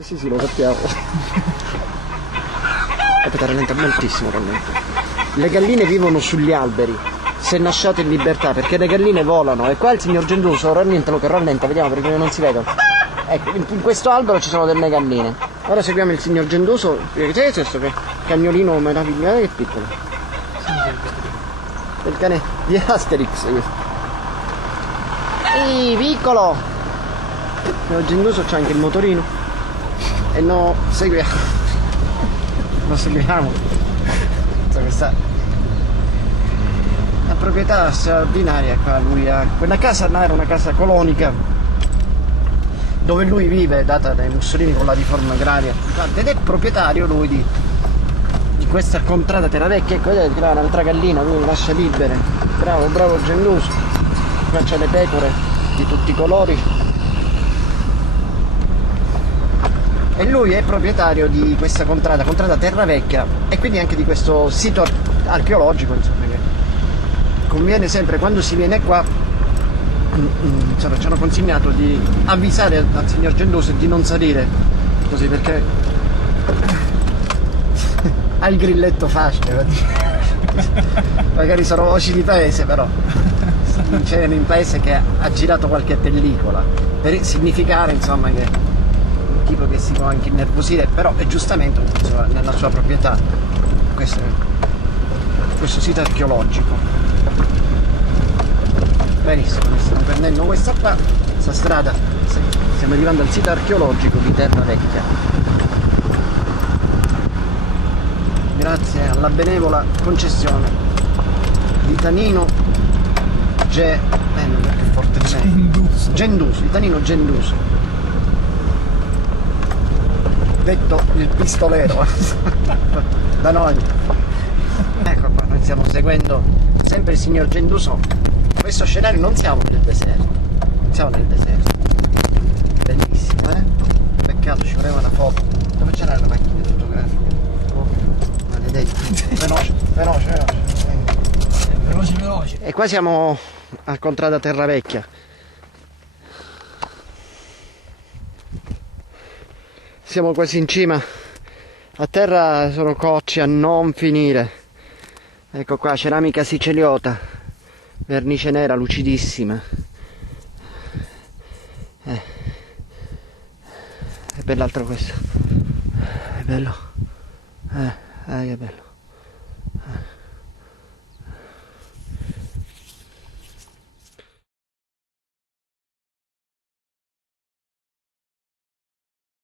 Sì, sì, lo sappiamo. Aspetta, rallenta moltissimo, rallenta. Le galline vivono sugli alberi, se nasciate in libertà, perché le galline volano. E qua il signor Genduso, rallentalo che rallenta, vediamo perché non si vedono. Ecco, in questo albero ci sono delle galline. Ora seguiamo il signor Genduso, perché c'è questo cagnolino meraviglioso, che è piccolo. Il cane di Asterix questo. Ehi, piccolo! Il signor Genduso c'ha anche il motorino. E no, seguiamo. Lo seguiamo. Questa una proprietà straordinaria qua, lui ha quella casa, no, era una casa colonica dove lui vive, data dai Mussolini con la riforma agraria, ed è proprietario lui di questa contrada Terravecchia. Ecco, vedete, là un'altra gallina, lui le lascia libere. Bravo, bravo Genduso. Qua c'è le pecore di tutti i colori. E lui è proprietario di questa contrada Terravecchia, e quindi anche di questo sito archeologico, insomma, che conviene sempre quando si viene qua. Insomma, ci hanno consignato di avvisare al signor Genduso di non salire così, perché ha il grilletto facile. Magari sono voci di paese, però c'è in paese che ha girato qualche pellicola per significare, insomma, che tipo che si può anche innervosire, però è giustamente, insomma, nella sua proprietà questo sito archeologico. Benissimo, stiamo prendendo questa strada, stiamo arrivando al sito archeologico di Terravecchia, grazie alla benevola concessione di Tanino non è che forte Genduso, Tanino Genduso, detto il pistolero da noi. Ecco qua, noi stiamo seguendo sempre il signor Genduso. Questo scenario, non siamo nel deserto, bellissimo, peccato, ci voleva una foto. Dove c'era la macchina fotografica? Maledetti. Veloce. E qua siamo al contrada Terravecchia. Siamo quasi in cima, a terra sono cocci a non finire. Ecco qua, ceramica siciliota, vernice nera lucidissima. È bell'altro questo, è bello, che bello.